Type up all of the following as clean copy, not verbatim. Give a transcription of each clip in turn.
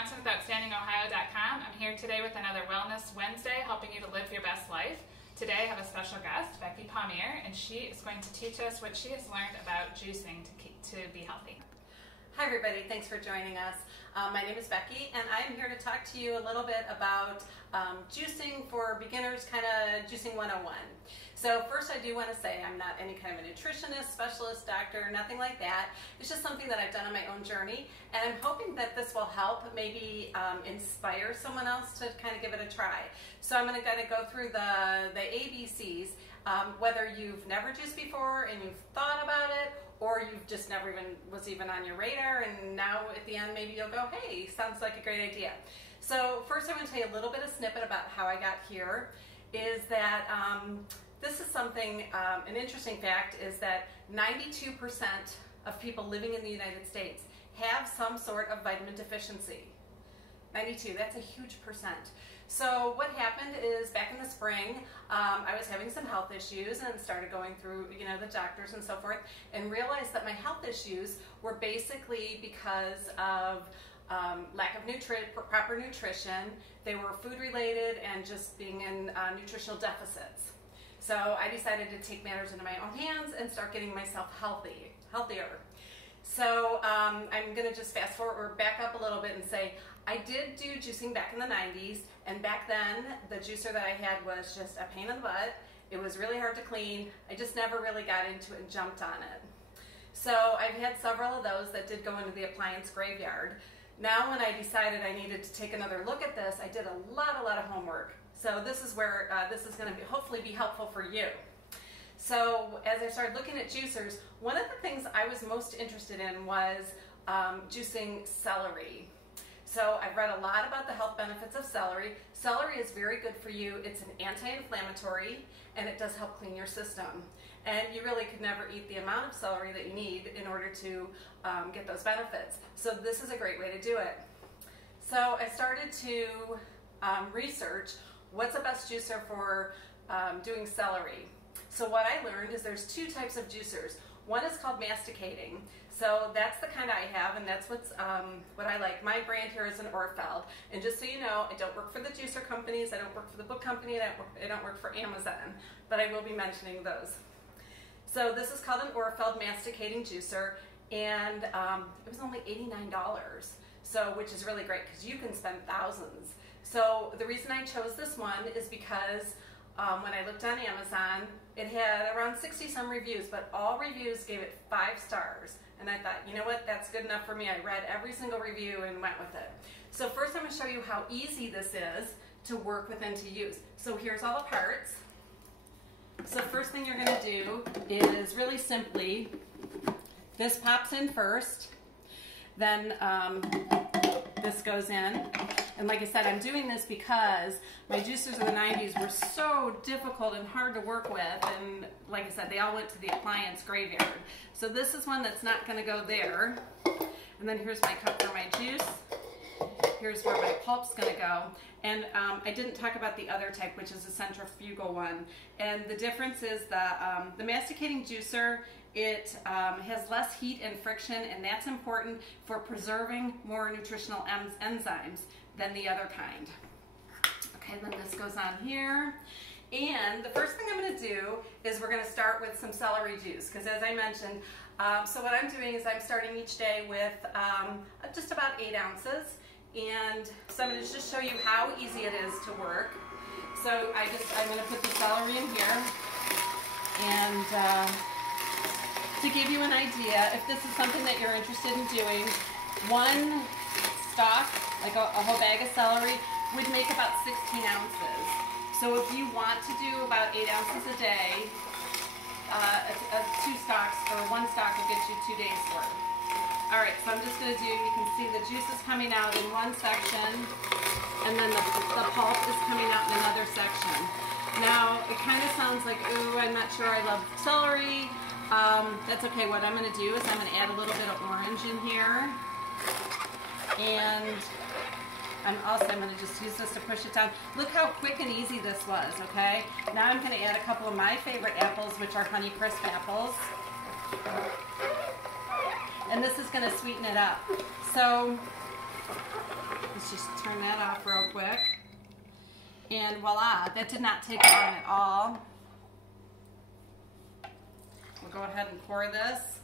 Johnson with OutstandingOhio.com. I'm here today with another Wellness Wednesday, helping you to live your best life. Today I have a special guest, Becky Paumier, and she is going to teach us what she has learned about juicing to be healthy. Hi everybody, thanks for joining us. My name is Becky and I'm here to talk to you a little bit about juicing for beginners, kind of juicing 101. So first I do want to say I'm not any kind of a nutritionist, specialist, doctor, nothing like that. It's just something that I've done on my own journey, and I'm hoping that this will help maybe inspire someone else to kind of give it a try. So I'm going to kind of go through the ABCs, whether you've never juiced before and you've thought about it, or you've just never was even on your radar, and now at the end maybe you'll go, hey, sounds like a great idea. So first I'm going to tell you a little bit of snippet about how I got here, is that this is something, an interesting fact is that 92% of people living in the United States have some sort of vitamin deficiency. 92, that's a huge percent. So what happened is back in the spring, I was having some health issues and started going through, the doctors and so forth, and realized that my health issues were basically because of lack of proper nutrition. They were food related and just being in nutritional deficits. So I decided to take matters into my own hands and start getting myself healthier. So I'm going to just fast forward or back up a little bit and say I did do juicing back in the 90s, and back then the juicer that I had was just a pain in the butt. It was really hard to clean. I just never really got into it and jumped on it. So I've had several of those that did go into the appliance graveyard. Now when I decided I needed to take another look at this, I did a lot of homework. So this is where this is going to hopefully be helpful for you. So as I started looking at juicers, one of the things I was most interested in was juicing celery. So I've read a lot about the health benefits of celery. Celery is very good for you. It's an anti-inflammatory, and it does help clean your system. And you really could never eat the amount of celery that you need in order to get those benefits. So this is a great way to do it. So I started to research what's the best juicer for doing celery. So what I learned is there's two types of juicers. One is called masticating. So that's the kind I have, and that's what I like. My brand here is an Orfeld. And just so you know, I don't work for the juicer companies, I don't work for the book company, and I don't work for Amazon, but I will be mentioning those. So this is called an Orfeld masticating juicer, and it was only $89, so which is really great because you can spend thousands. So the reason I chose this one is because when I looked on Amazon, it had around 60-some reviews, but all reviews gave it 5 stars. And I thought, you know what, that's good enough for me. I read every single review and went with it. So first I'm going to show you how easy this is to work with and to use. So here's all the parts. So first thing you're going to do is really simply, this pops in first, then this goes in. And like I said, I'm doing this because my juicers of the 90s were so difficult and hard to work with, and like I said, they all went to the appliance graveyard. So this is one that's not going to go there. And then here's my cup for my juice. Here's where my pulp's going to go. And I didn't talk about the other type, which is a centrifugal one. And the difference is the masticating juicer, it has less heat and friction, and that's important for preserving more nutritional enzymes than the other kind. Okay, then this goes on here. And the first thing I'm going to do is we're going to start with some celery juice, because as I mentioned, so what I'm doing is I'm starting each day with just about 8 ounces. And so I'm going to just show you how easy it is to work. So I'm going to put the celery in here, and to give you an idea, if this is something that you're interested in doing, one stalk, like a whole bag of celery, would make about 16 ounces. So if you want to do about 8 ounces a day, 2 stalks or 1 stalk will get you 2 days worth. All right, so I'm just going to do, you can see the juice is coming out in one section, and then the pulp is coming out in another section. Now, it kind of sounds like, ooh, I'm not sure I love celery. That's okay. What I'm going to do is I'm going to add a little bit of orange in here. And I'm going to just use this to push it down. Look how quick and easy this was, okay? Now I'm going to add a couple of my favorite apples, which are Honeycrisp apples. And this is going to sweeten it up. So Let's just turn that off real quick. And voila, that did not take long at all. We'll go ahead and pour this.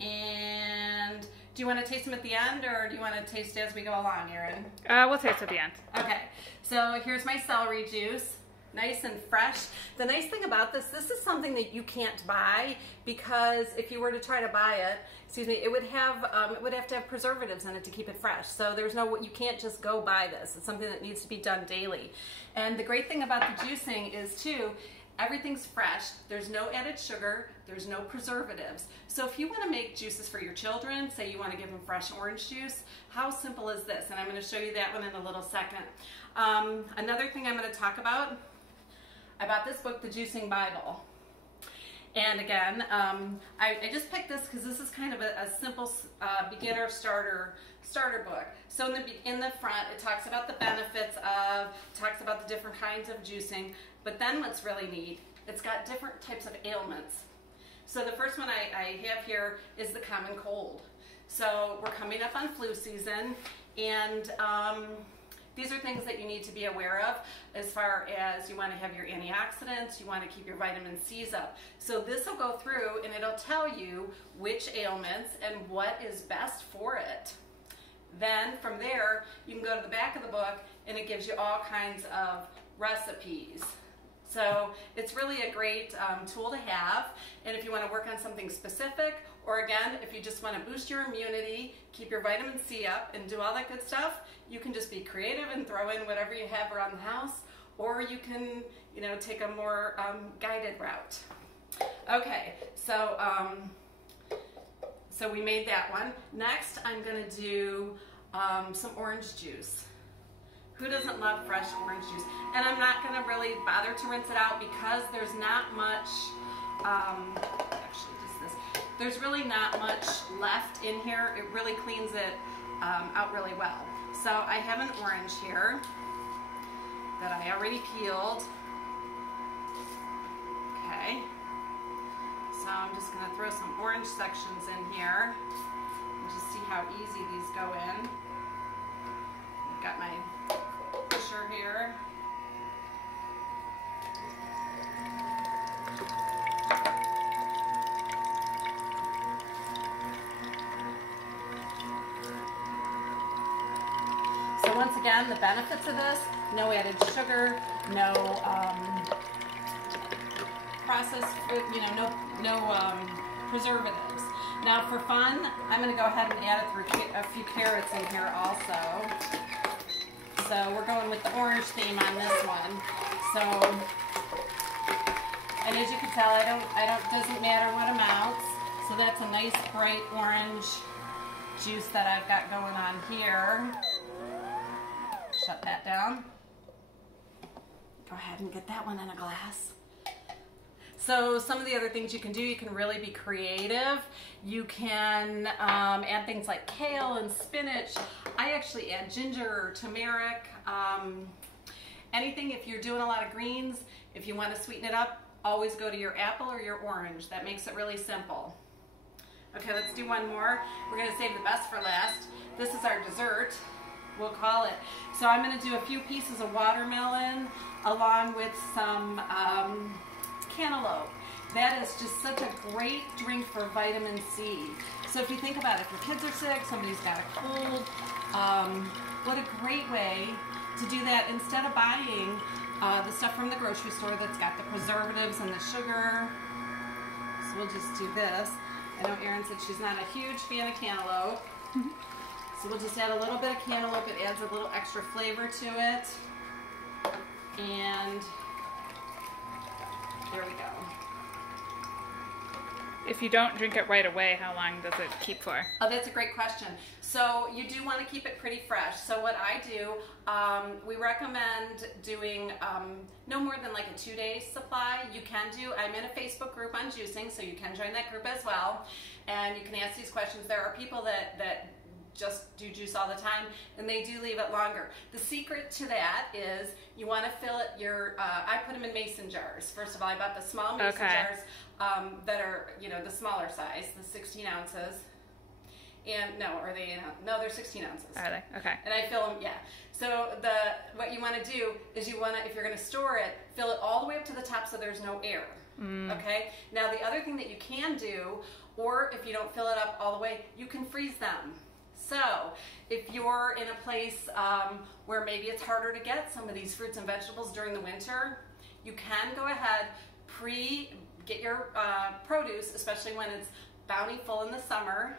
And do you want to taste them at the end, or do you want to taste as we go along, Erin? We'll taste at the end. Okay, so here's my celery juice. Nice and fresh. The nice thing about this is something that you can't buy, because if you were to try to buy it, it would have to have preservatives in it to keep it fresh. So you can't just go buy this. It's something that needs to be done daily. And the great thing about the juicing is too, everything's fresh. There's no added sugar. There's no preservatives. So if you want to make juices for your children, say you want to give them fresh orange juice, how simple is this? And I'm going to show you that one in a little second. Another thing I'm going to talk about, I bought this book, The Juicing Bible. And again, I just picked this because this is kind of a simple beginner starter book. So in the front, it talks about the benefits of, talks about the different kinds of juicing, but then what's really neat, it's got different types of ailments. So the first one I have here is the common cold. So we're coming up on flu season, and these are things that you need to be aware of as far as you want to have your antioxidants, you want to keep your vitamin C's up. So this will go through and it'll tell you which ailments and what is best for it. Then from there, you can go to the back of the book and it gives you all kinds of recipes. So it's really a great tool to have. And if you want to work on something specific, or again, if you just want to boost your immunity, keep your vitamin C up, and do all that good stuff, you can just be creative and throw in whatever you have around the house, or you can, take a more guided route. Okay, so we made that one. Next, I'm going to do some orange juice. Who doesn't love fresh orange juice? And I'm not going to really bother to rinse it out because there's not much, there's really not much left in here. It really cleans it out really well. So I have an orange here that I already peeled. Okay. So I'm just going to throw some orange sections in here and just see how easy these go in. I've got my pusher here. So once again, the benefits of this, no added sugar, no processed food, no preservatives. Now for fun, I'm going to go ahead and add a few carrots in here also. So we're going with the orange theme on this one. So, and as you can tell, doesn't matter what amounts. So that's a nice bright orange juice that I've got going on here. Shut that down. Go ahead and get that one in a glass. So some of the other things you can do, you can really be creative. You can add things like kale and spinach. I actually add ginger or turmeric. Anything, if you're doing a lot of greens, if you want to sweeten it up, always go to your apple or your orange. That makes it really simple. Okay, let's do one more. We're going to save the best for last. This is our dessert, we'll call it. So I'm going to do a few pieces of watermelon along with some cantaloupe. That is just such a great drink for vitamin C. So if you think about it, if your kids are sick, somebody's got a cold, what a great way to do that instead of buying the stuff from the grocery store that's got the preservatives and the sugar. So we'll just do this. I know Erin said she's not a huge fan of cantaloupe. So we'll just add a little bit of cantaloupe. It adds a little extra flavor to it. And there we go. If you don't drink it right away, how long does it keep for? Oh, that's a great question. So you do want to keep it pretty fresh. So what I do, we recommend doing no more than like a 2-day supply. You can do, I'm in a Facebook group on juicing, so you can join that group as well. And you can ask these questions. There are people that just do juice all the time, and they do leave it longer. The secret to that is you want to fill it I put them in mason jars. First of all, I bought the small mason jars that are, the smaller size, the 16 ounces. And no, are they 8 ounces? No, they're 16 ounces. Are they? Okay. And I fill them, yeah. So what you want to do is you want to, if you're going to store it, fill it all the way up to the top so there's no air. Okay. Now the other thing that you can do, or if you don't fill it up all the way, you can freeze them. So if you're in a place where maybe it's harder to get some of these fruits and vegetables during the winter, you can go ahead, get your produce, especially when it's bountiful in the summer,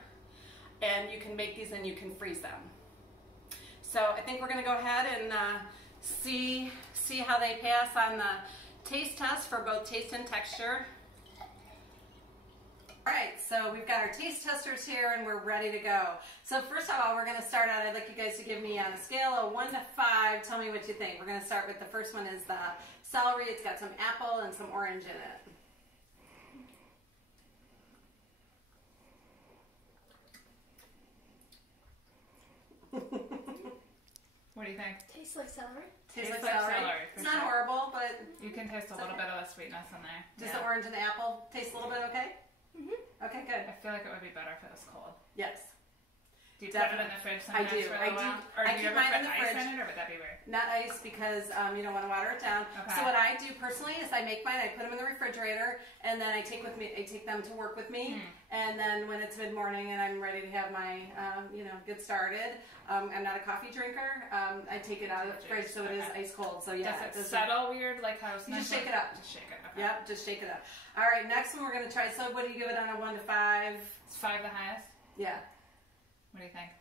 and you can make these and you can freeze them. So I think we're going to go ahead and see how they pass on the taste test for both taste and texture. All right, so we've got our taste testers here and we're ready to go. So first of all, we're going to start out, I'd like you guys to give me on a scale of 1 to 5, tell me what you think. We're going to start with the first one is the celery. It's got some apple and some orange in it. What do you think? Tastes like celery. Tastes like celery. It's not horrible, but you can taste a little bit of the sweetness in there. Just the orange and the apple taste a little bit okay? Okay, good. I feel like it would be better if it was cold. Yes. Do you put it in the fridge sometimes for a little while? Or do you ever put ice in it, or would that be weird? Not ice because you don't want to water it down. Okay. So what I do personally is I make mine, I put them in the refrigerator, and then I take them to work with me. And then when it's mid-morning and I'm ready to have my, get started, I'm not a coffee drinker, I take it out of the fridge so it is ice cold. So yeah. Does it settle weird like how you just shake it up. Just shake it, okay. Yep, just shake it up. All right, next one we're going to try. So what do you give it on a 1 to 5? Is 5 the highest? Yeah. What do you think?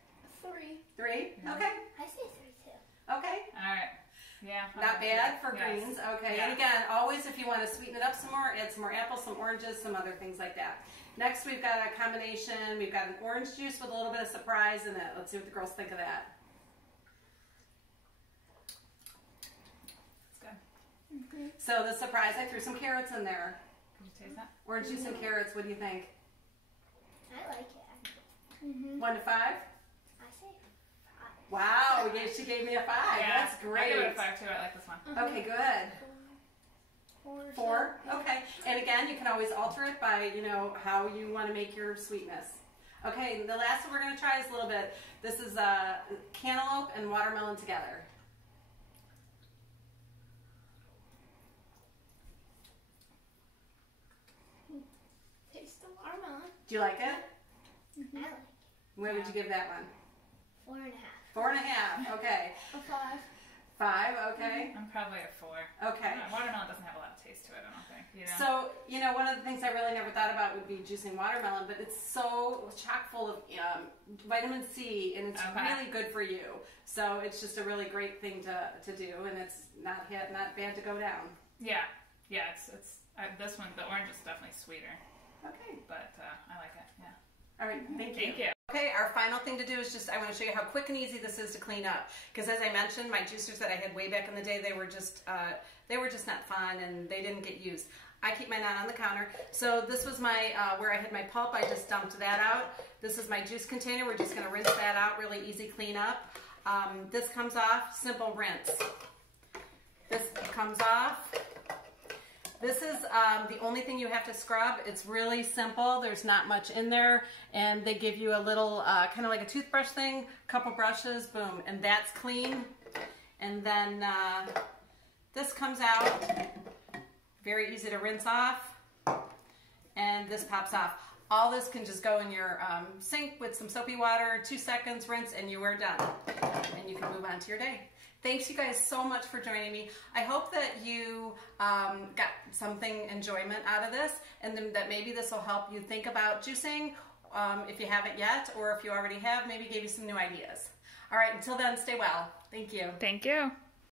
3. 3? Okay. I say 3 too. Okay. All right. Yeah. Not bad for greens. Okay. Yeah. And again, always if you want to sweeten it up some more, add some more apples, some oranges, some other things like that. Next, we've got a combination. We've got an orange juice with a little bit of surprise in it. Let's see what the girls think of that. It's good. So the surprise, I threw some carrots in there. Can you taste that? Orange juice and carrots. What do you think? I like it actually. 1 to 5? I say 5. Wow, she gave me a 5. Yeah, That's great. I give it a 5 too. I like this one. Okay, good. 4? Okay. And again, you can always alter it by, how you want to make your sweetness. Okay, the last one we're going to try is a little bit, this is cantaloupe and watermelon together. Taste the watermelon. Do you like it? I like it. Where would you give that one? 4.5. 4.5. Okay. A 5. 5. Okay. I'm probably a 4. Okay. Watermelon doesn't have a lot of taste to it, I don't think. So, one of the things I really never thought about would be juicing watermelon, but it's so chock full of vitamin C, and it's really good for you. So it's just a really great thing to do, and it's not bad to go down. Yeah. Yeah, this one, the orange is definitely sweeter. Okay. But I like it, yeah. All right, thank you. Thank you. Okay, our final thing to do is I want to show you how quick and easy this is to clean up. Because as I mentioned, my juicers that I had way back in the day, they were just not fun and they didn't get used. I keep mine on the counter. So this was my where I had my pulp. I just dumped that out. This is my juice container. We're just going to rinse that out. Really easy cleanup. This comes off. Simple rinse. This comes off. This is the only thing you have to scrub. It's really simple. There's not much in there. And they give you a little, kind of like a toothbrush thing, couple brushes, boom. And that's clean. And then this comes out. Very easy to rinse off. And this pops off. All this can just go in your sink with some soapy water, 2 seconds, rinse, and you are done. And you can move on to your day. Thanks you guys so much for joining me. I hope that you got something enjoyment out of this, and then that maybe this will help you think about juicing if you haven't yet, or if you already have, maybe gave you some new ideas. All right, until then, stay well. Thank you. Thank you.